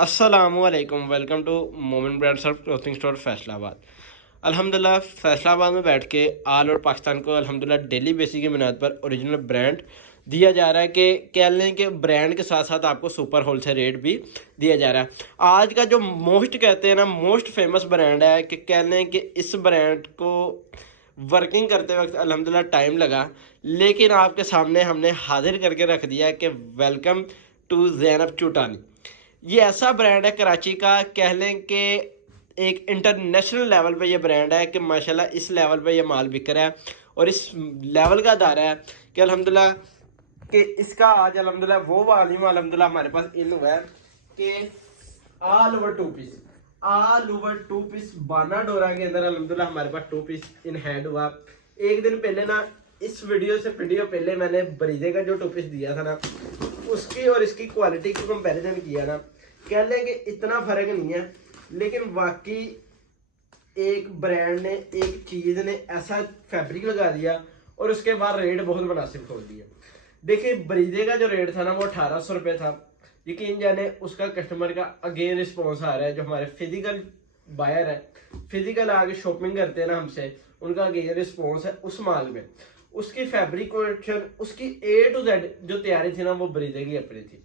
अस्सलामुअलैकुम, welcome to मोमिन brands of clothing store Faisalabad. अल्हम्दुलिल्लाह फैसलाबाद में बैठ के ऑल ओवर पाकिस्तान को अल्हम्दुलिल्लाह डेली बेसिस की बुनियाद पर ओरिजिनल ब्रांड दिया जा रहा है कि कह लें कि ब्रांड के साथ साथ आपको सुपर होलसेल रेट भी दिया जा रहा है। आज का जो मोस्ट कहते हैं ना मोस्ट फेमस ब्रांड है कि कह लें कि इस ब्रांड को वर्किंग करते वक्त अल्हम्दुलिल्लाह टाइम लगा, लेकिन आपके सामने हमने हाजिर करके रख दिया कि वेलकम टू ज़ैनब चूटानी। ये ऐसा ब्रांड है कराची का, कह लें कि एक इंटरनेशनल लेवल पे ये ब्रांड है कि माशाल्लाह इस लेवल पे ये माल बिक रहा है और इस लेवल का दायरा है कि अल्हम्दुलिल्लाह कि इसका आज अल्हम्दुलिल्लाह वो वालीम अल्हम्दुलिल्लाह हमारे पास इन हुआ है कि ऑल ओवर टू पीस बाना डोरा के अंदर अल्हम्दुलिल्लाह हमारे पास टू पीस इन हैंड हुआ। एक दिन पहले ना इस वीडियो पहले मैंने बरीजे का जो टू पीस दिया था ना उसकी और इसकी क्वालिटी की कंपैरिजन किया ना, कह लें कि इतना फर्क नहीं है, लेकिन वाकई एक ब्रांड ने एक चीज ने ऐसा फैब्रिक लगा दिया और उसके बाद रेट बहुत मुनासिब खोल दिया। देखिए बरीजे का जो रेट था ना वो 1800 रुपये था। यकीन जाने उसका कस्टमर का अगेन रिस्पॉन्स आ रहा है, जो हमारे फिजिकल बायर है, फिजिकल आगे शॉपिंग करते हैं ना हमसे, उनका अगेन रिस्पॉन्स है उस माल में। उसकी फैब्रिकेशन उसकी A to Z जो तैयारी थी ना वो बरीजे की अपनी थी।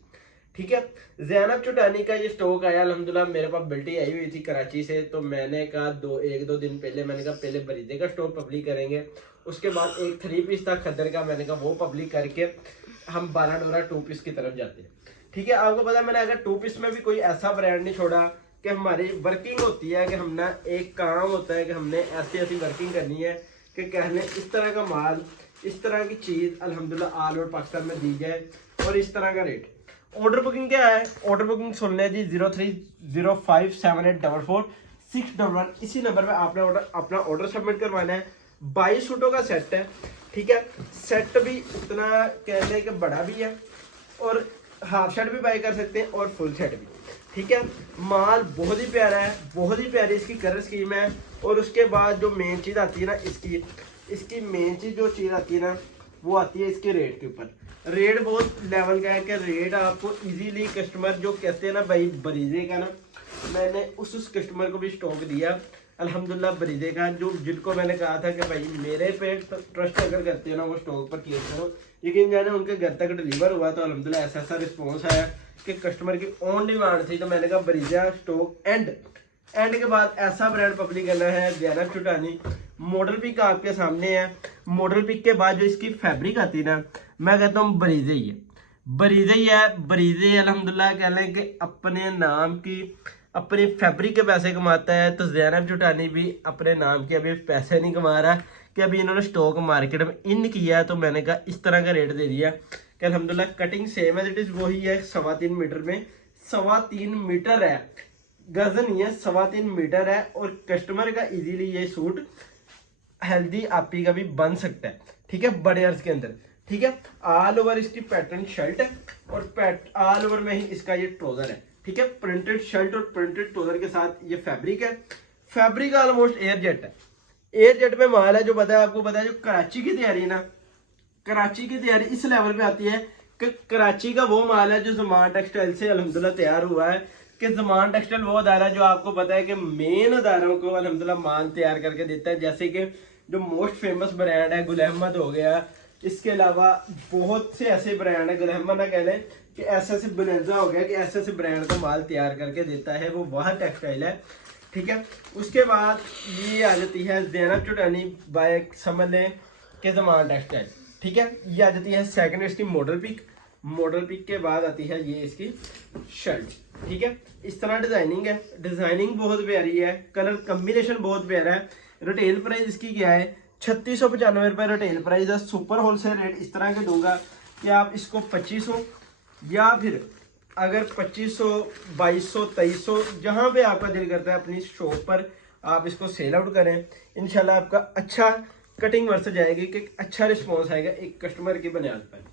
ठीक है, ज़ैनब चुटानी का ये स्टॉक आया अल्हम्दुलिल्लाह, मेरे पास बिल्टी आई हुई थी कराची से, तो मैंने कहा एक दो दिन पहले मैंने कहा पहले बरीजे का स्टॉक पब्लिक करेंगे, उसके बाद एक 3 पीस था खद्दर का, मैंने कहा वो पब्लिक करके हम 12 टू पीस की तरफ जाते हैं। ठीक है, आपको पता है मैंने अगर टू पीस में भी कोई ऐसा ब्रांड नहीं छोड़ा कि हमारी वर्किंग होती है कि हम ना एक काम होता है कि हमने ऐसी ऐसी वर्किंग करनी है कि कहने इस तरह का माल इस तरह की चीज़ अल्हम्दुलिल्लाह ऑल ओवर पाकिस्तान में दी जाए और इस तरह का रेट। ऑर्डर बुकिंग क्या है? ऑर्डर बुकिंग सुन लें जी, 0305784461, इसी नंबर पे आपने अपना ऑर्डर सबमिट करवाना है। 22 सूटों का सेट है। ठीक है, सेट भी इतना कहने के बड़ा भी है और हाफ शर्ट भी बाई कर सकते हैं और फुल सेट भी। ठीक है, माल बहुत ही प्यारा है, बहुत ही प्यारी इसकी कलर स्कीम है। और उसके बाद जो मेन चीज़ आती है ना इसकी मेन चीज़ जो चीज़ आती है ना वो आती है इसके रेट के ऊपर। रेट बहुत लेवल का है कि रेट आपको इजीली कस्टमर जो कहते हैं ना भाई बरीजे का ना, मैंने उस कस्टमर को भी स्टॉक दिया अल्हम्दुलिल्लाह बरीजे का, जो जिनको मैंने कहा था कि भाई मेरे पे ट्रस्ट अगर करते हो ना वो स्टॉक पर क्लिक करो। यकीन जाने उनके घर तक डिलीवर हुआ तो अल्हम्दुलिल्लाह ऐसा ऐसा रिस्पॉन्स आया कि कस्टमर की ऑन डिमांड थी, तो मैंने कहा बरीजा स्टॉक एंड के बाद ऐसा ब्रांड पब्लिक करना है ज़ैनब चुटानी। मॉडल पिक आपके सामने है। मॉडल पिक के बाद जो इसकी फैब्रिक आती है ना, मैं कहता हूँ बरीजे ही है, बरीजे ही है। बरीजे अल्हम्दुलिल्लाह कह लें कि अपने नाम की अपने फैब्रिक के पैसे कमाता है, तो ज़ैनब चुटानी भी अपने नाम के अभी पैसे नहीं कमा रहा कि अभी इन्होंने स्टॉक मार्केट में इन किया है, तो मैंने कहा इस तरह का रेट दे दिया कि अल्हम्दुलिल्लाह कटिंग सेम है, इट इज़ वही है 3.25 मीटर में, 3.25 मीटर है, गज नहीं है, 3.25 मीटर है। और कस्टमर का इजीली ये सूट हेल्दी आपी का भी बन सकता है। ठीक है, बड़े अर्ज के अंदर। ठीक है, ऑल ओवर इसकी पैटर्न शर्ट है और ऑल ओवर में ही इसका ये ट्राउजर है। ठीक है, प्रिंटेड शर्ट और प्रिंटेड ट्राउजर के साथ ये फैब्रिक है। फैब्रिक ऑलमोस्ट एयर जेट है, एयर जेट में माल है। जो पता है आपको पता है जो कराची की तैयारी है ना, कराची की तैयारी इस लेवल पे आती है कि कराची का वो माल है जो ज़मान टेक्सटाइल से अल्हम्दुलिल्लाह तैयार हुआ है। कि ज़मान टेक्सटाइल वो अदारा है जो आपको पता है कि मेन अदारों को अल्हम्दुलिल्लाह माल तैयार करके देता है, जैसे कि जो मोस्ट फेमस ब्रांड है गुल अहमद हो गया, इसके अलावा बहुत से ऐसे ब्रांड है, गुल अहमद ना कह लें कि ऐसे ऐसे बुनेजा हो गया कि ऐसे ऐसे ब्रांड को माल तैयार करके देता है, वो वह टेक्सटाइल है। ठीक है, उसके बाद ये आ जाती है ज़ैनब चुटानी बाय समझ लें कि ज़मान टेक्सटाइल। ठीक है, ये आ जाती है सेकंड इसकी मॉडल पिक। मॉडल पिक के बाद आती है ये इसकी शर्ट। ठीक है, इस तरह डिजाइनिंग है, डिजाइनिंग बहुत प्यारी है, कलर कम्बिनेशन बहुत प्यारा है। रिटेल प्राइस इसकी क्या है? 3695 रिटेल प्राइस है। सुपर होलसेल रेट इस तरह के दूंगा कि आप इसको 2500 या फिर अगर 2500 2200 2300 जहां पे आपका दिल करता है अपनी शॉप पर आप इसको सेल आउट करें। इंशाल्लाह आपका अच्छा कटिंग वर्स जाएगी कि अच्छा रिस्पॉन्स आएगा एक कस्टमर की बुनियाद पर,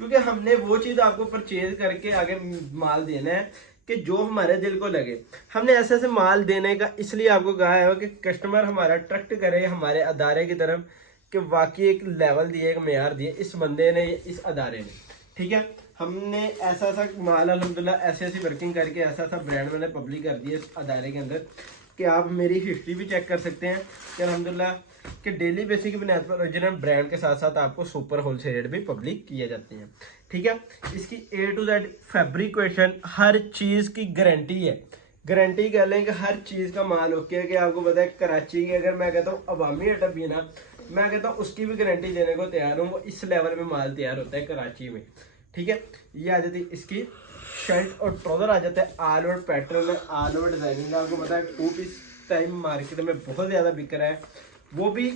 क्योंकि हमने वो चीज़ आपको परचेज करके आगे माल देना है कि जो हमारे दिल को लगे। हमने ऐसे ऐसे माल देने का इसलिए आपको कहा है कि कस्टमर हमारा अट्रैक्ट करे हमारे अदारे की तरफ कि वाकई एक लेवल दिए, एक मेयार दिए इस बंदे ने, इस अदारे ने। ठीक है, हमने ऐसा सा माल अल्हम्दुलिल्लाह ऐसी ऐसी वर्किंग करके ऐसा सा ब्रांड मैंने पब्लिक कर दिया इस अदारे के अंदर कि आप मेरी हिस्ट्री भी चेक कर सकते हैं कि अल्हम्दुलिल्लाह कि डेली बेसिस की बुनियाद पर ओरिजिनल ब्रांड के साथ साथ आपको सुपर होलसेल रेट भी पब्लिक किए जाते हैं। ठीक है, इसकी A to Z फैब्रिकेशन हर चीज़ की गारंटी है। गारंटी कह लें कि हर चीज़ का माल ओके है कि आपको पता है कराची की अगर मैं कहता हूँ अवामी अड्डा भी है ना, मैं कहता हूँ उसकी भी गारंटी देने को तैयार हूँ। वो इस लेवल में माल तैयार होता है कराची में। ठीक है, ये आ जाती है इसकी शर्ट और ट्राउजर आ जाता है ऑल ओवर पैटर्न में, ऑल ओवर डिजाइनिंग। आपको पता है 2 पीस टाइम मार्केट में बहुत ज़्यादा बिक रहा है, वो भी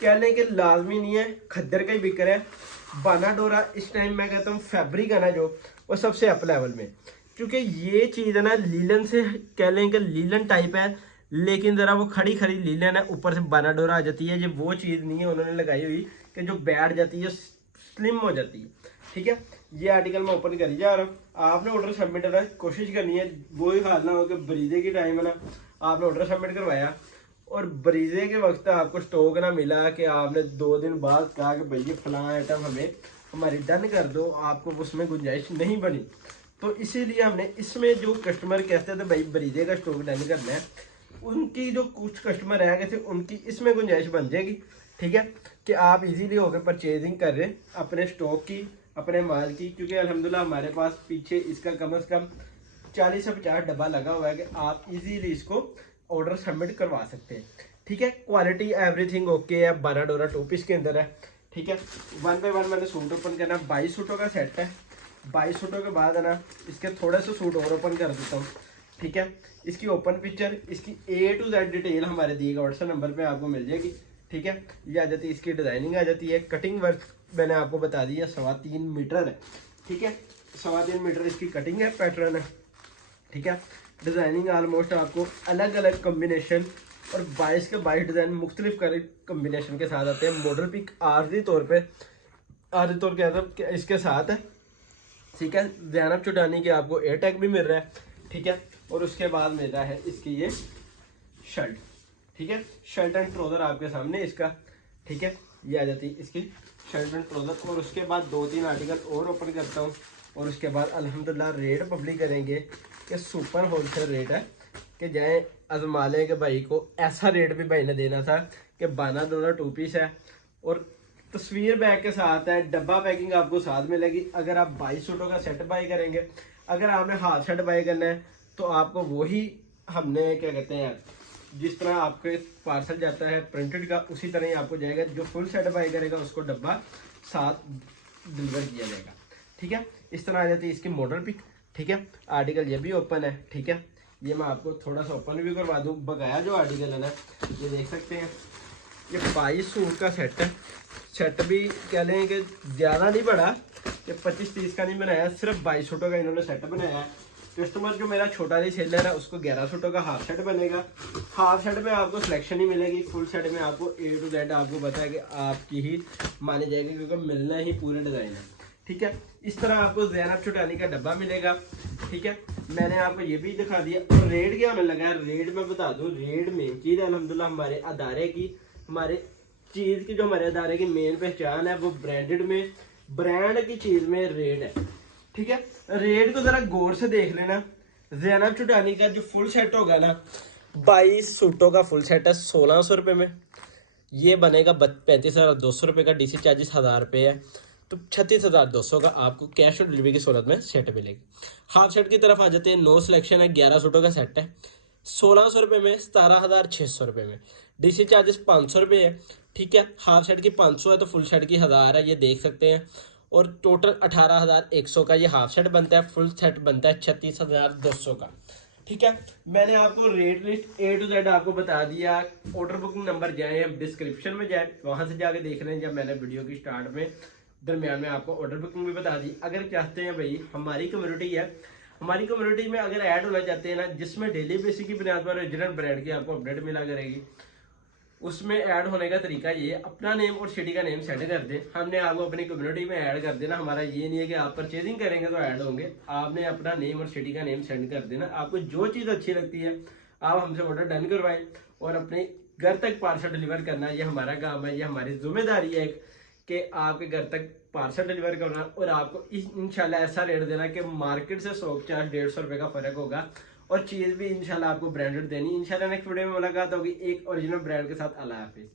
कह लें कि लाजमी नहीं है, खद्दर का ही बिक रहा है। बाना डोरा इस टाइम मैं कहता हूँ फैब्रिक है ना जो, वो सबसे अप लेवल में, क्योंकि ये चीज़ है ना लीलन से कह लें कि लीलन टाइप है, लेकिन ज़रा वो खड़ी खड़ी लीलन है, ऊपर से बाना डोरा आ जाती है। ये वो चीज़ नहीं है उन्होंने लगाई हुई कि जो बैठ जाती है, स्लिम हो जाती है। ठीक है, ये आर्टिकल मैं ओपन करी जा रहा हूँ। आपने ऑर्डर सबमिट करना कोशिश करनी है, वही हाल ना हो कि बरीदे की टाइम है ना, आपने ऑर्डर सबमिट करवाया और बरीजे के वक्त आपको स्टॉक ना मिला कि आपने 2 दिन बाद कहा कि भैया फलां आइटम हमें हमारी डन कर दो, आपको उसमें गुंजाइश नहीं बनी। तो इसीलिए हमने इसमें जो कस्टमर कहते थे भाई बरीजे का स्टॉक डन करना है, उनकी जो कुछ कस्टमर रह गए थे उनकी इसमें गुंजाइश बन जाएगी। ठीक है, कि आप इजीली होकर परचेजिंग कर रहे हैं अपने स्टॉक की, अपने माल की, क्योंकि अल्हम्दुलिल्लाह हमारे पास पीछे इसका कम से कम 40 से 50 डब्बा लगा हुआ है कि आप इजीली इसको ऑर्डर सबमिट करवा सकते हैं। ठीक है, क्वालिटी एवरीथिंग ओके है। 12 डोरा 2 पीस के अंदर है। ठीक है, 1 बाय 1 मैंने सूट ओपन करना, 22 सूटों का सेट है। 22 सूटों के बाद है ना इसके थोड़े से सूट और ओपन कर देता हूँ। ठीक है, इसकी ओपन पिक्चर, इसकी A to Z डिटेल हमारे दिए गए व्हाट्सएप नंबर पे आपको मिल जाएगी। ठीक है, ये आ जाती है, इसकी डिजाइनिंग आ जाती है। कटिंग वर्क मैंने आपको बता दिया 3.25 मीटर है। ठीक है, 3.25 मीटर इसकी कटिंग है, पैटर्न है। ठीक है, डिजाइनिंग ऑलमोस्ट आपको अलग अलग कॉम्बिनेशन और 22 के 22 डिजाइन मुख्तलिफ कॉम्बिनेशन के साथ आते हैं। मॉडल पिक आर्जी तौर के अंदर इसके साथ है। ठीक है, ज़ैनब चुटानी के आपको एयर टैग भी मिल रहा है। ठीक है, और उसके बाद मिल रहा है इसकी ये शर्ट। ठीक है, शर्ट एंड ट्राउजर आपके सामने इसका। ठीक है, ये आ जाती है इसकी शर्ट एंड ट्राउजर। और उसके बाद 2-3 आर्टिकल और ओपन करता हूँ और उसके बाद अल्हम्दुलिल्लाह रेट पब्लिक करेंगे कि सुपर होलसेल रेट है कि जाए आजमा लें कि भाई को ऐसा रेट भी भाई ने देना था कि 12 डोरा 2 पीस है और तस्वीर बैग के साथ है। डब्बा पैकिंग आपको साथ मिलेगी अगर आप 22 सूटों का सेट बाय करेंगे। अगर आपने हाफ सेट बाय करना है तो आपको वही हमने क्या कहते हैं, जिस तरह आपके पार्सल जाता है प्रिंटेड का, उसी तरह ही आपको जाएगा। जो फुल सेट बाय करेगा उसको डब्बा साथ डिलीवर किया जाएगा। ठीक है, इस तरह आ जाती है इसकी मॉडल पिक। ठीक है, आर्टिकल ये भी ओपन है। ठीक है, ये मैं आपको थोड़ा सा ओपन भी करवा दूँ। बकाया जो आर्टिकल है ना, ये देख सकते हैं, ये 22 सूट का सेट है। सेट भी कह लें कि ज़्यादा नहीं बड़ा, ये 25-30 का नहीं बनाया, सिर्फ 22 सूटों का इन्होंने सेट बनाया है। कस्टमर जो मेरा छोटा सी सेलर है उसको 11 सूटों का हाफ सेट बनेगा। हाफ सेट में आपको सिलेक्शन ही मिलेगी, फुल सेट में आपको A to Z आपको पता है कि आपकी ही मानी जाएगी, क्योंकि मिलना ही पूरे डिज़ाइन है। ठीक है, इस तरह आपको ज़ैनब चुटानी का डब्बा मिलेगा। ठीक है, मैंने आपको ये भी दिखा दिया। और रेट क्या होने लगा है, रेट मैं बता दूं, रेट मेन चीज़ है अल्हम्दुलिल्लाह हमारे अदारे की, हमारे चीज़ की जो हमारे अदारे की मेन पहचान है वो ब्रांडेड में, ब्रांड की चीज़ में रेट है। ठीक है, रेट को ज़रा गौर से देख लेना। ज़ैनब चुटानी का जो फुल सेट होगा ना, 22 सूटों का फुल सेट है 1600 रुपये में। ये बनेगा 35,200 रुपये का। DC चार्जेस 1000 रुपये है, तो 36,200 का आपको कैश और डिलीवरी की सूरत में सेट मिलेगी। हाफ सेट की तरफ आ जाते हैं। नो सिलेक्शन है, 11 सूटों का सेट है 1600 रुपये में, 17,600 रुपये में। DC चार्जेस 500 रुपये है। ठीक है, हाफ सेट की 500 है तो फुल सेट की 1000 है, ये देख सकते हैं। और टोटल 18,100 का ये हाफ सेट बनता है। फुल सेट बनता है 36,200 का। ठीक है, मैंने आपको rate list A to Z आपको बता दिया। ऑर्डर बुकिंग नंबर जाए, हम डिस्क्रिप्शन में जाए, वहां से जाके देख लें। जब मैंने वीडियो की स्टार्ट में दरमियान में आपको ऑर्डर बुकिंग भी बता दी। अगर चाहते हैं भाई हमारी कम्युनिटी है, हमारी कम्युनिटी में अगर ऐड होना चाहते हैं ना, जिसमें डेली बेसिस की बुनियाद पर ओरिजिनल ब्रांड की आपको अपडेट मिला करेगी, उसमें ऐड होने का तरीका ये, अपना नेम और सिटी का नेम सेंड कर दें, हमने आपको अपनी कम्युनिटी में ऐड कर देना। हमारा ये नहीं है कि आप परचेजिंग करेंगे तो ऐड होंगे, आपने अपना नेम और सिटी का नेम सेंड कर देना। आपको जो चीज़ अच्छी लगती है आप हमसे ऑर्डर डन करवाएं और अपने घर तक पार्सल डिलीवर करना, ये हमारा काम है, ये हमारी जिम्मेदारी है कि आपके घर तक पार्सल डिलीवर करना और आपको इंशाल्लाह ऐसा रेट देना कि मार्केट से 150-150 रुपए का फर्क होगा और चीज़ भी इंशाल्लाह आपको ब्रांडेड देनी। इंशाल्लाह नेक्स्ट वीडियो में मुलाकात होगी एक ओरिजिनल ब्रांड के साथ। अल्लाह हाफिज़।